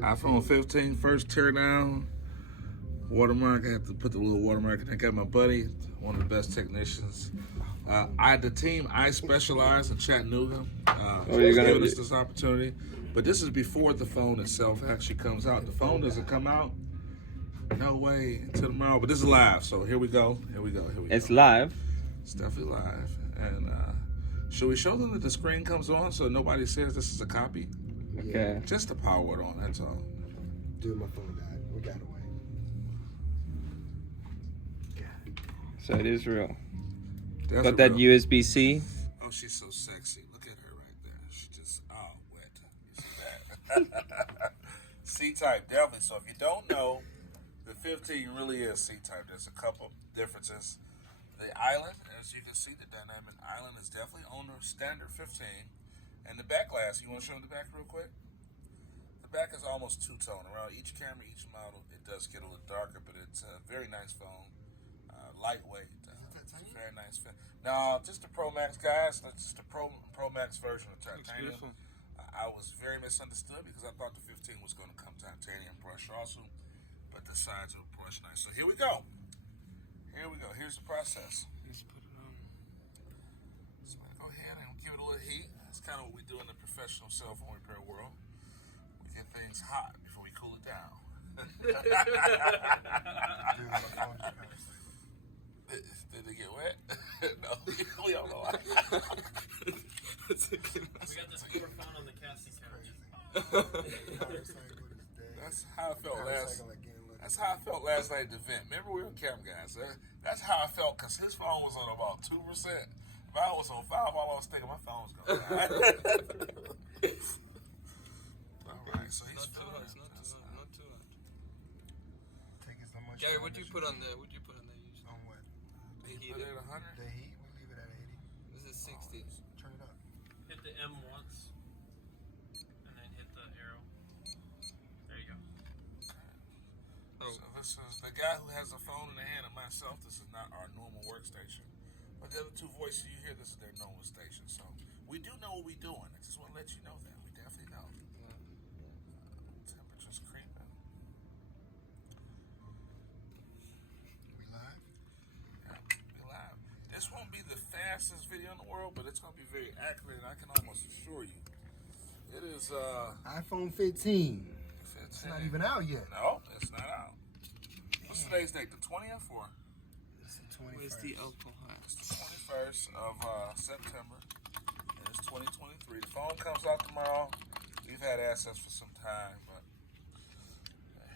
iPhone 15 first teardown. Watermark. I have to put the little watermark. I got my buddy, one of the best technicians. The team. I specialize in Chattanooga. You're gonna giving us this opportunity, but this is before the phone itself actually comes out. The phone doesn't come out. No way until tomorrow. But this is live, so here we go. It's live. It's definitely live. And should we show them that the screen comes on so nobody says this is a copy? Okay. Just to power it on. That's all. Dude, my phone died. We got away. So it is real. That's Got that real. USB-C. Oh, she's so sexy. Look at her right there. She just wet. You see that? C-type, definitely. So if you don't know, the 15 really is C-type. There's a couple differences. The island, as you can see, the dynamic island is definitely on the standard 15. And the back glass, you want to show them the back real quick? The back is almost two-tone. Around each camera, each model, it does get a little darker, but it's a very nice phone. Lightweight. It's a very nice phone. Now, just the Pro Max, guys. That's just the Pro Max version of titanium. I was very misunderstood because I thought the 15 was going to come titanium brush also, but the sides are brushed nice. So here we go. Here's the process. Let's put it on. So go ahead and give it a little heat. That's kind of what we do in the professional cell phone repair world. We get things hot before we cool it down. Did it get wet? No, we don't know. We got this poor phone on the casting couch. That's how I felt last. That's how I felt last night at the event. Remember, we were camp guys. That's how I felt because his phone was on about 2%. Mine was on 5. All I was thinking, my phone was going to die. All right, so he's Not too hot. Not too hot. Taking so much Gary, time what'd you to put shoot. on there? What'd you put on there? On what? He put it at 100. The heat, we leave it at 80. This is 60. Turn it up. Hit the M once, and then hit the arrow. There you go. Oh. So this is the guy who has a phone in the hand and myself. This is not our normal workstation. But the other two voices you hear, this is their normal station. So we do know what we're doing. I just want to let you know that. We definitely know. Temperature's creeping. We live? Yeah, we're live. This won't be the fastest video in the world, but it's going to be very accurate, and I can almost assure you. It is, iPhone 15. It's not even out yet. No, it's not out. What's today's date? The 20th or? It's the 21st. Where's the alcohol? It's the 21st of September. And it's 2023. The phone comes out tomorrow. We've had access for some time, but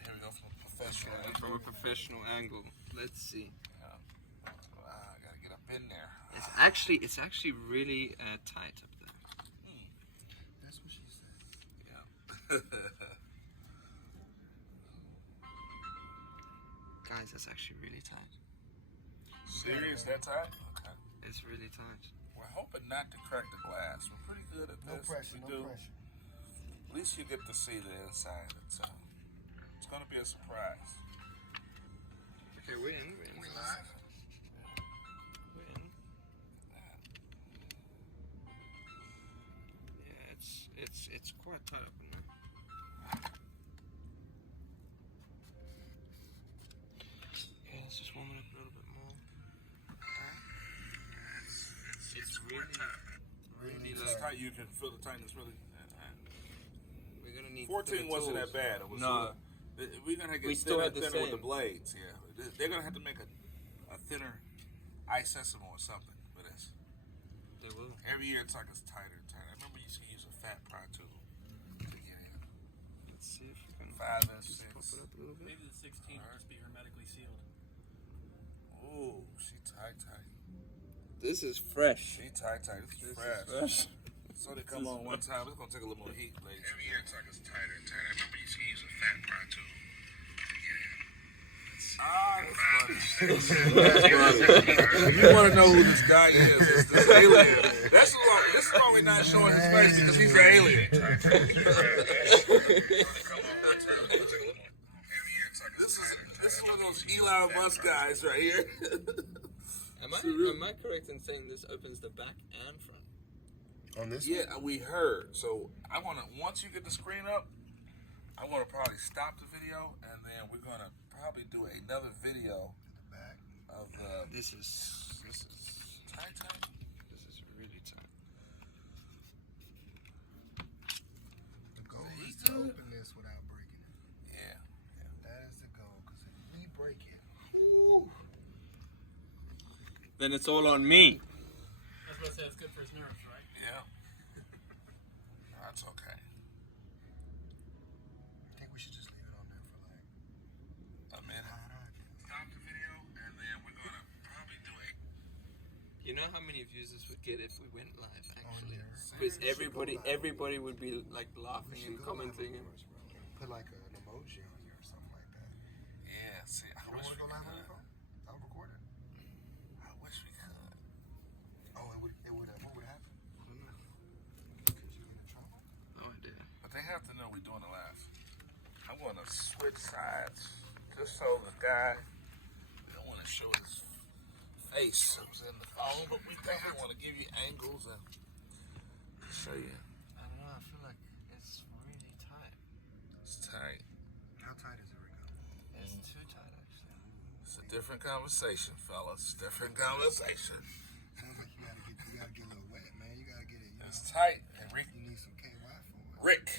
here we go from a professional angle. From a professional angle. Let's see. I gotta get up in there. It's actually really tight up there. That's what she said. Yeah. Guys, that's actually really tight. Serious that time? Okay. It's really tight. We're hoping not to crack the glass. We're pretty good at No this. pressure, We no do. pressure. At least you get to see the inside. It's going to be a surprise. Okay, we're in. We live? We're in. Yeah, it's quite tight up in there. Okay, let's just warm it up a little bit more. It's really It's low. tight. You can feel the tightness really. We're gonna need 14 wasn't tools. that bad. It was No. we're going to We get still thinner had and the thinner with the same. blades. Yeah. They're going to have to make a thinner isosceles or something for this. They will. Every year it's like it's tighter and tighter. I remember you used to use a fat pry tool to get in. Let's see if we can 5 and just 6. pop it up a little bit. Maybe the 16 will just be hermetically sealed. Ooh, she tight. This is fresh. She tight. This is fresh. So they come on one time. It's gonna take a little more heat, ladies. Every year it's like it's tighter and tighter. I remember you used to use a fat pry tool. That's funny. If you want to know who this guy is, it's this alien. This is why we're not showing his face because he's an alien. This is one of those Elon Musk guys right here. Am I correct in saying this opens the back and front? On this Yeah, we heard. So I want to, once you get the screen up, I'm gonna probably stop the video, and then we're gonna probably do another video The back. of This is tight. this is really tight. The goal He is to good. open this without breaking it. Yeah. That is the goal, because if we break it, Then it's all on me. I was about to say it's good for his nerves, right? Yeah. That's okay. I think we should just leave it on there for like A minute. Stop the video, and then we're gonna probably do it. You know how many views this would get if we went live? Actually, here. because We should go live. everybody would be like laughing and commenting. Put like an emoji on here or something like that. Yeah. See, I You don't wish want to we go live on your could. phone? I'll record it. I wish we could. Oh, it would, what would happen? Because you get in trouble? No idea. But they have to know we're doing it live. I'm gonna switch sides just so the guy, we don't want to show his face who's in the phone, but we think we want to give you angles and show you. I don't know. I feel like it's really tight. It's tight. How tight is it, Rico? It's too tight, actually. It's a different conversation, fellas. Different conversation. Sounds like you gotta get a little wet, man. You gotta get it. You It's know, tight. And you need some KY for it. Rick.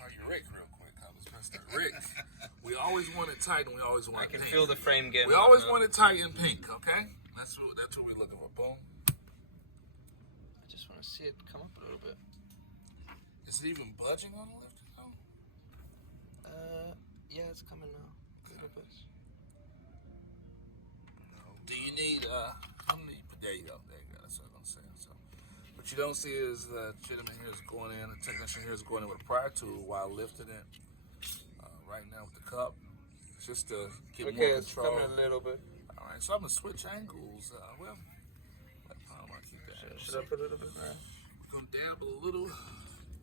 How you Rick real quick? I was Mr. Rick. We always want it tight and we always want I it can pink. feel the frame getting. We always want it tight and pink, okay? That's what we're looking for. Boom. I just want to see it come up a little bit. Is it even budging on the left? No. Yeah, it's coming now. A little bit. Do you need how many? There you go. That's what I'm gonna say. So, what you don't see is the gentleman here is going in, the technician here is going in with a pry tool while lifting it. Right now with the cup, it's just to get more It's control. coming a little bit. All right, so I'm gonna switch angles. Well, let Palmer keep that. Should I put a little bit more? We're gonna dabble a little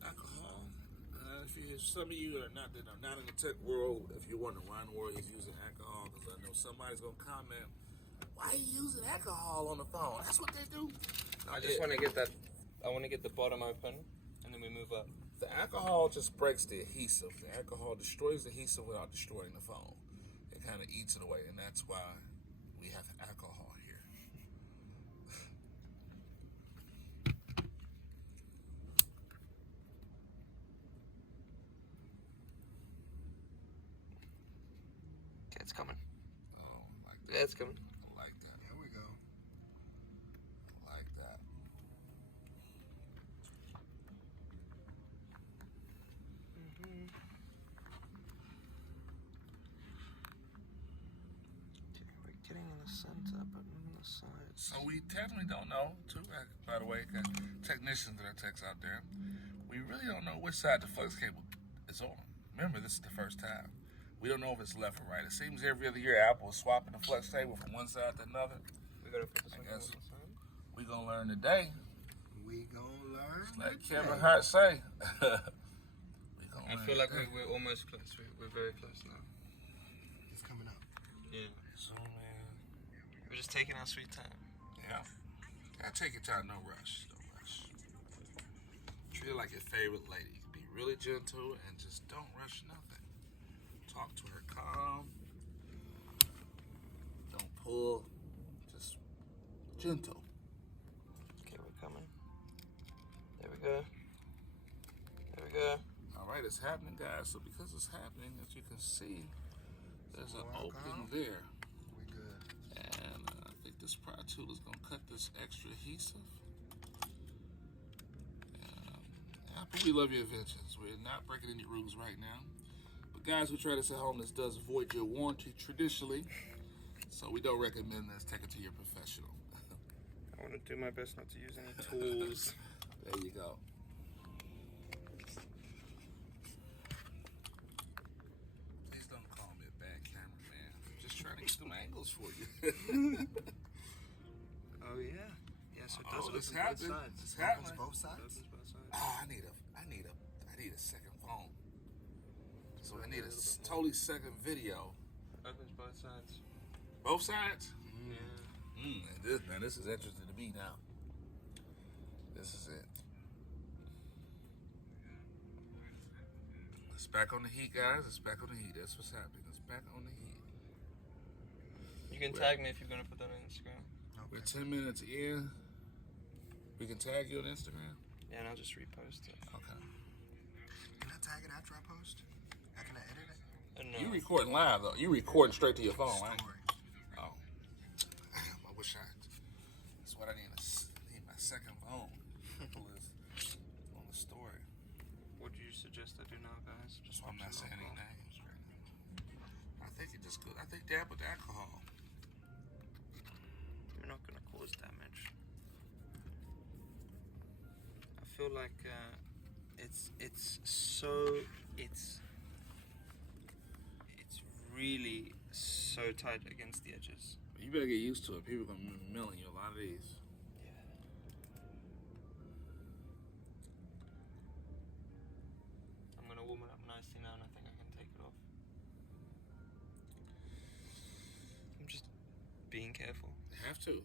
alcohol. If some of you are not in the tech world, if you're wondering why in the world he's using alcohol, because I know somebody's gonna comment, why are you using alcohol on the phone? That's what they do. I just want to get that. I want to get the bottom open, and then we move up. The alcohol just breaks the adhesive. The alcohol destroys the adhesive without destroying the phone. It kind of eats it away, and that's why we have alcohol here. Okay, it's coming. Oh, like that. Yeah, it's coming. I like that. There we go. I like that. Okay, we're getting in the center, but not on the sides. So we technically don't know, too, by the way, technicians that are techs out there, we really don't know which side the flex cable is on. Remember, this is the first time. We don't know if it's left or right. It seems every other year Apple is swapping the flex cable from one side to another. We gotta put this I one on guess. the side. We're going to learn today. We gonna learn. Like today. Kevin Hart say. I feel like we're almost close. We're very close now. It's coming up. Yeah. So, man. We're just taking our sweet time. Yeah. Gotta take your time. No rush. No rush. Treat her like your favorite lady. Be really gentle and just don't rush nothing. Talk to her calm. Don't pull. Just gentle. Okay, we're coming. There we go. There we go. All right, it's happening, guys. So because it's happening, as you can see, there's an Wow, opening Kyle. there. We good. And I think this pry tool is going to cut this extra adhesive. Apple, we love your inventions. We're not breaking any rules right now. But guys, we try this at home. This does void your warranty traditionally. So we don't recommend this. Take it to your professional. I want to do my best not to use any tools. There you go. Please don't call me a bad cameraman. I'm just trying to get some angles for you. Oh yeah. Yeah, so it does Oh, open it's both happening. sides. It's Opens happening. both It sides. opens both sides. Oh, I need a second phone. So I need a totally second video. Opens both sides. Both sides? Yeah. This is interesting to me now. This is it. Let's back on the heat, guys. It's back on the heat. That's what's happening. It's back on the heat. You can tag me if you're gonna put that on Instagram. We're 10 minutes in. We can tag you on Instagram? Yeah, and I'll just repost it. Okay. Can I tag it after I post? Can I edit it? No. You recording live, though. You recording straight to your phone, right? Story. Oh. Damn, I wish that's what I need. I need my second phone. People is on the story. What do you suggest I do now, guys? That's why I'm not saying any names right now. I think it just good. I think dab with alcohol. You're not gonna cause damage. I feel like it's really so tight against the edges. You better get used to it. People are gonna be milling you a lot of these. Yeah. I'm gonna warm it up nicely now, and I think I can take it off. I'm just being careful. You have to.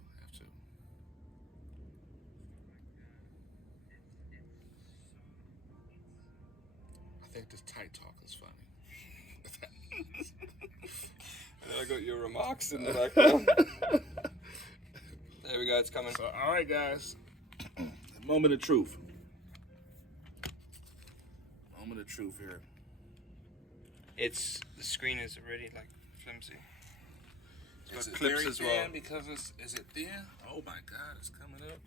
I think this tight talk is funny. And then I got your remarks in the background. There we go, it's coming. So, all right, guys. Moment of truth. Moment of truth here. The screen is already like flimsy. Is got it clips very as thin well. because is it thin? Oh my God, it's coming up.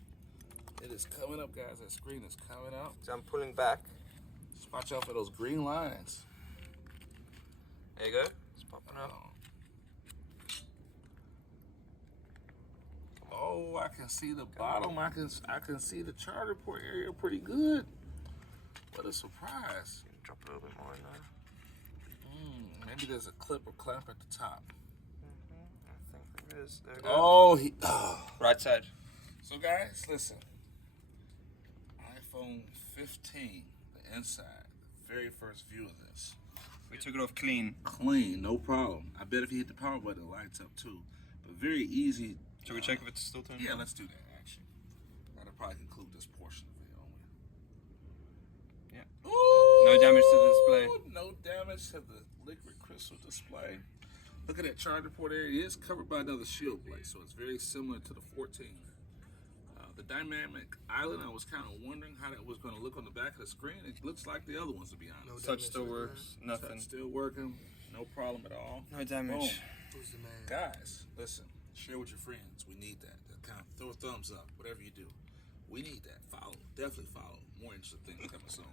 It is coming up, guys. That screen is coming up. So I'm pulling back. Just watch out for those green lines. There you go. It's popping up. Oh, I can see the bottom. I can see the charter port area pretty good. What a surprise. Drop a little bit more in there. Maybe there's a clip or clamp at the top. I think there is. There we go. Oh, Right side. So guys, listen. iPhone 15, the inside, the very first view of this. We took it off clean. Clean, no problem. I bet if you hit the power button, it lights up too. But very easy. Shall we check if it's still turned Yeah, on? let's do that actually. That'll probably conclude this portion of it, won't we? Yeah. Ooh, No damage to the display. No damage to the liquid crystal display. Look at that charger port area. It is covered by another shield plate, so it's very similar to the 14. The dynamic island, I was kind of wondering how that was going to look on the back of the screen. It looks like the other ones, to be honest. Touch still works. Nothing. Touch still working. No problem at all. No damage. Boom. Who's the man? Guys, listen. Share with your friends. We need that. Kind of throw a thumbs up, whatever you do. We need that. Follow. Definitely follow. More interesting things coming soon.